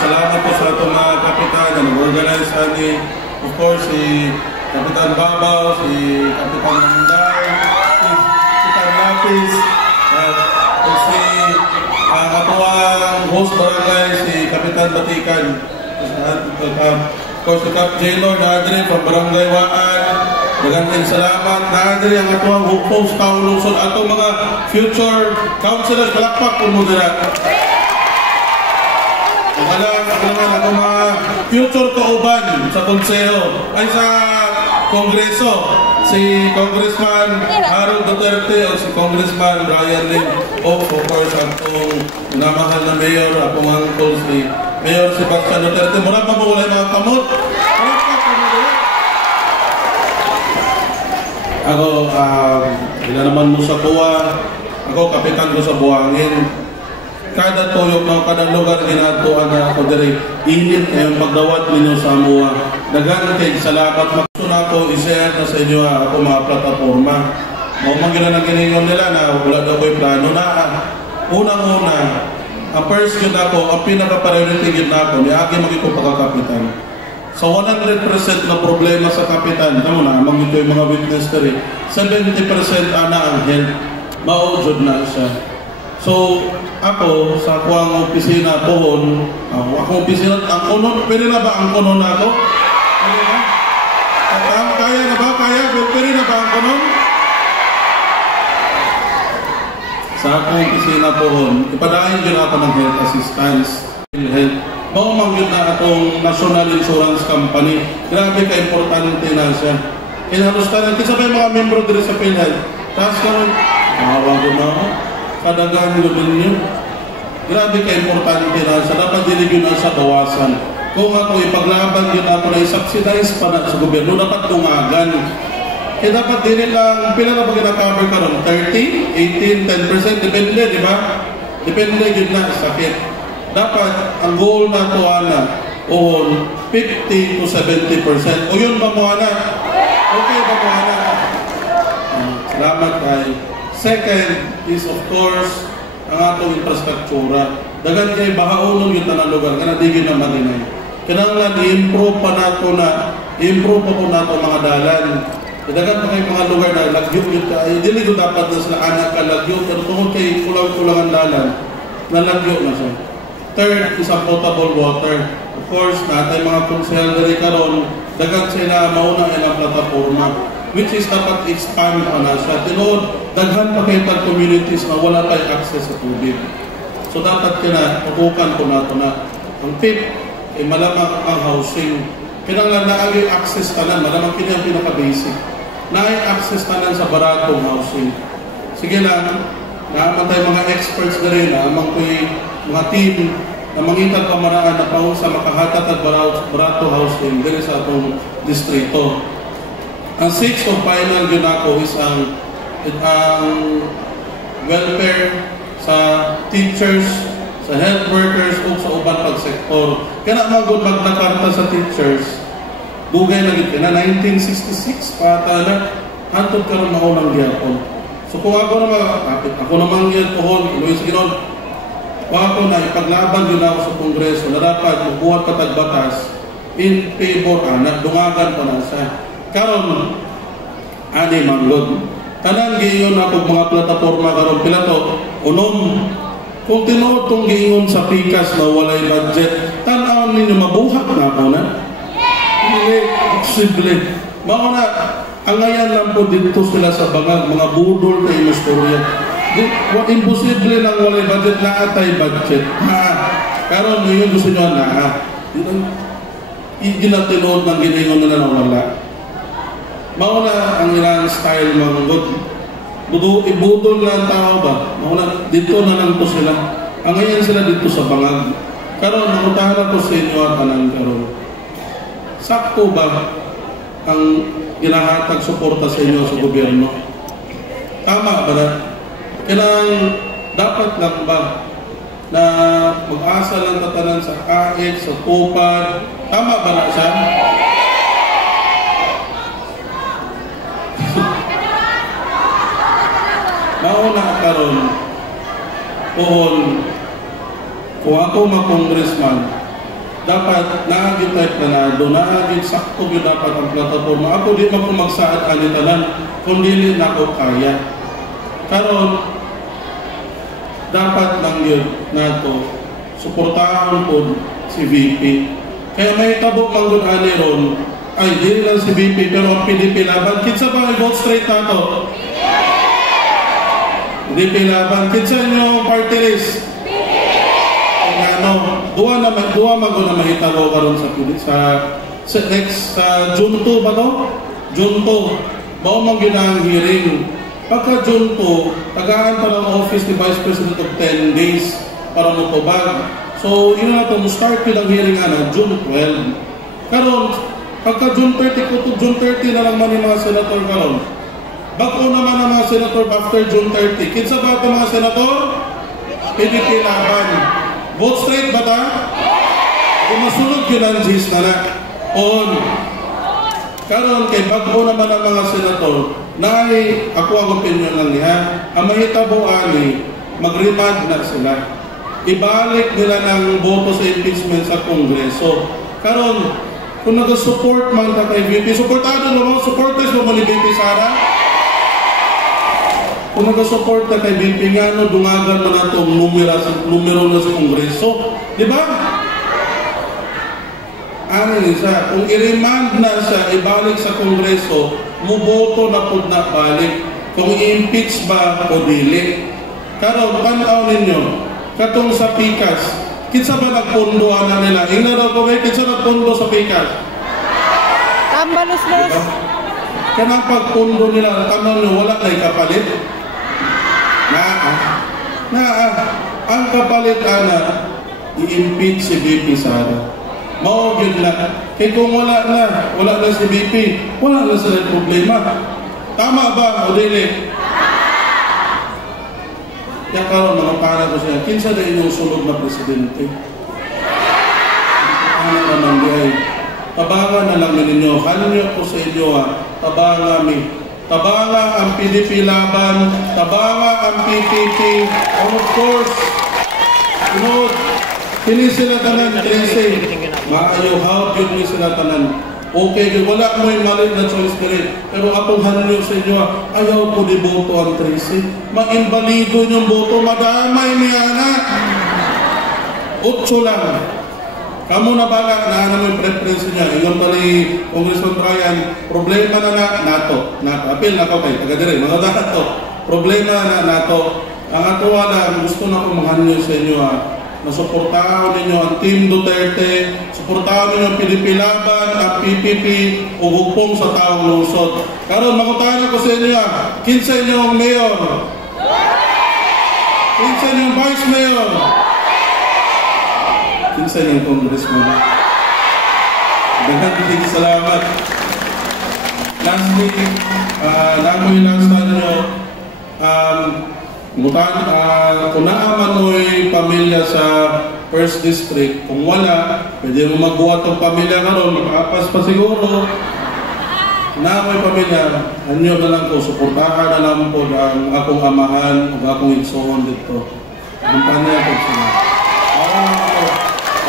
salamat po sa itong mga kapitan na nag-organize ani, of course, si Kapitan Babaw, si Kapitan Manday, si Carlapis, si katuwang host barangay, si Kapitan Batikan, of course, si Cap Jaylor na Adri from Barangay Waan. Maraming salamat na Adri ang katuwang host taong lungsod atong mga future councilors, palakpak po mo dira. Ang mga future kauban sa konseho ay sa kongreso, si Congressman Harold Duterte o si Congressman Brian Lim o of course ang namahal na mayor, akong uncle si Mayor Sebastian Duterte. Mura pa mo wala mga kamot. Ako, naman mo sa kuwa, ako kapitan ko sa Buhangin. Kada tuyok na kada lugar ginatuan na ako diri init ang pagdawat ninyo sa amuha. Dagan kay salamat magsun ako i-share na sa inyo ako mga plataforma. Mao man gyud ang giningon nila na wala daw ko'y plano na. Unang-una, ang first yun ako, ang pinaka-priority yun ako, niagi magiging pagkakapitan. So 100% na problema sa kapitan, tamo na, amang ito yung mga witness diri, 70% ana ang health, maujod na siya. So, ako, sa akong opisina pohon, akong opisina, ang kunon, pwede na ba ang kunon na ako? Pwede na? Kaya na ba? Kaya? Pwede na ba ang kunon? Sa akong opisina pohon, ipadahin yun ako ng health assistance. Maumang yun na atong National Insurance Company. Grabe ka-importante na siya. Inalustanan, kisa ba yung mga membro dito sa PhilHealth? Tapos naman, awag mo na kadagan nyo ninyo. Grabe ka-importante na sa dapat dinig yun sa bawasan. Kung ako ipaglaban yun ako na i-subsidize pa na sa gobyerno, dapat tungagan. Eh dapat din lang, pila na ba gina-cover ka ron? 30, 18, 10%, depende, di ba? Depende yun na, sakit. Dapat, ang goal na ito, ana, 50 to 70%. O yun ba mo, ana? Okay ba mo, ana? Salamat tayo. Second is of course ang atong infrastruktura. Dagan kay bahaunon yung tanang lugar kana di na malinay. Kinahanglan i-improve pa nato na i-improve pa po nato mga dalan. Dagan pa kay mga lugar na lagyo yun kay dili ko dapat na sila anak ka lagyo pero tungod kay kulang-kulangan dalan na lagyo na siya. Third is ang potable water. Of course, natay mga konsehal diri karon dagan sila mauna ang plataporma, which is dapat expand pa na siya. Tinood, daghan pa kayo ng communities na wala tayong access sa tubig. So dapat tutukan po nato na. Ang fifth, ay malamang ang housing. Kailangan naagay access tanan, malamang kini ang pinaka-basic. Naay access tanan sa baratong housing. Sige lang, naaman tayo mga experts na rin, naamang ko'y mga team na mangitag pamaraan na paung sa makahatat at barato housing dito sa atong distrito. Ang sixth of final yun ako is ang welfare sa teachers, sa health workers o sa uban pag-sektor. Kaya magod magnakarta sa teachers, dugay na gito na 1966 pata na hantod ka rin maunang gyapon. So kung ako naman yan pohon, inuwi sa ginon, kung ako na ipaglaban yun ako sa kongreso na dapat magbuhat katagbatas in favor, dungagan pa na siya. Karon, ani manglod. Tanan giingon ako mga plataporma karon pila to, unom. Kung tinuod tong giingon sa pikas na walay budget, tan-aw ninyo mabuhat na ako na. Hindi, posible. Mao na, ang ngayon lang po dito sila sa bangag, mga budol na imustorya. Imposible lang walay budget na atay budget. Karon yun gusto nyo na. Hindi na tinuod ng giningon nila na wala. Mauna ang ilang style mga ibudol na ang tao ba? Mauna, dito na lang po sila. Ang ngayon sila dito sa bangag. Karon, nakutahan na po sa inyo at anang karon. Sakto ba ang ginahatag suporta sa inyo sa gobyerno? Tama ba na? Kailangan, dapat lang ba na mag-asa lang tatanan sa kahit, sa tupad? Tama ba na siya? Mauna karon pohon kung ako ma-congressman dapat naagit tayo planado, naagit sakto yun dapat ang plataforma. Ako di man ko magsaad anitanan, kung dili na ako kaya. Karon dapat lang yun na ito, suportahan po si VP. Kaya may tabo manggod ani ron, ay dili lang si VP, pero ang PDP laban, kitsa ba i-vote straight na ito? PDP laban, kitsa nyo party list? Duwa mago na mahitalo karon sa next June 2 ba to? June 2. Mao man gyud ang hearing. Pagka June 2, tagaan pa ng office ni Vice President of 10 days para motubag. So, yun na ito, start yun ang hearing June 12. Karon, pagka June 30 ko to June 30 na lang man yung mga senator karon. Bako naman ang mga senator after June 30. Kinsa ba ito mga senator? PDP laban. Vote straight ba ta? Kung masunod yun ang gis na on. Karon kay bago naman ang mga senator, na ako ang opinion lang niya, ang mahitabo ani, mag-remand na sila. Ibalik nila ng boto sa impeachment sa Kongreso. Karon, kung nag-support man ka kay VP, supportado mo, supporters mo ni VP Sara? Kung nag-support na kay VP nga, dungagan mo na itong numero na sa Kongreso. Di ba? Ano siya? Kung i-remand na siya, ibalik sa Kongreso, muboto na po na balik. Kung i-impeach ba o dili. Karon, panaw ninyo, katong sa PICAS, kitsa ba nagpunduan na nila? Ingna daw ko ba, kitsa nagpundo sa PICAS? Tambalos-los. Diba? Kanang pagpundo nila, tanong nyo, wala na ikapalit? Ang kapalit i-impeach si VP Sara. Mao yun na. Kaya kung wala na si VP, wala na sila problema. Tama ba o dili? Kaya karon mga para ko siya, kinsa na inyong sunod na presidente? Ano naman di ay, tabangan na lang ninyo, hanyo ko sa inyo tabangan mi. Tabanga ang PDP laban, tabanga ang PPP, and of course, hindi sila tanan, Tracy, maayaw, how good ni sila tanan. Okay, wala mo yung mali na choice spirit, pero akong hanyo sa inyo, ayaw po di boto ang Tracy. Ma-invalido yung boto, madamay niya na. 8 lang. Kamu na bala na ano yung preference niya. Yung pali, Congressman Brian, problema na NATO. Apil na ko kay taga-dire, mga dato. Problema na NATO. Ang ato lang, gusto na ko mahanyo sa inyo nasuportahan ninyo ang Team Duterte, suportahan ninyo ang PDP laban, ang PPP, o hugpong sa taong lungsod. Karon, makutahan ako sa inyo kinsa inyong mayor? Kinsa inyong vice mayor? Kinsa ng congressman. Daghang salamat. Lastly, namoy last nyo, kung naaman mo'y pamilya sa First District, kung wala, pwede mo magbuhat ng pamilya karon, makapas pa siguro. Naamoy pamilya, anyo na lang ko, suportahan na lang po ang akong amahan, ang akong igsoon dito. Ang panya po sila.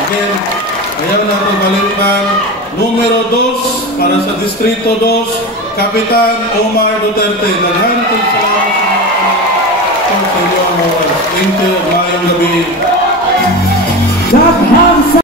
Again, ayaw na ito balikan. Numero 2 para sa Distrito 2, Kapitan Omar Duterte. Naghantong salamat sa mga Thank you. Mayang gabi.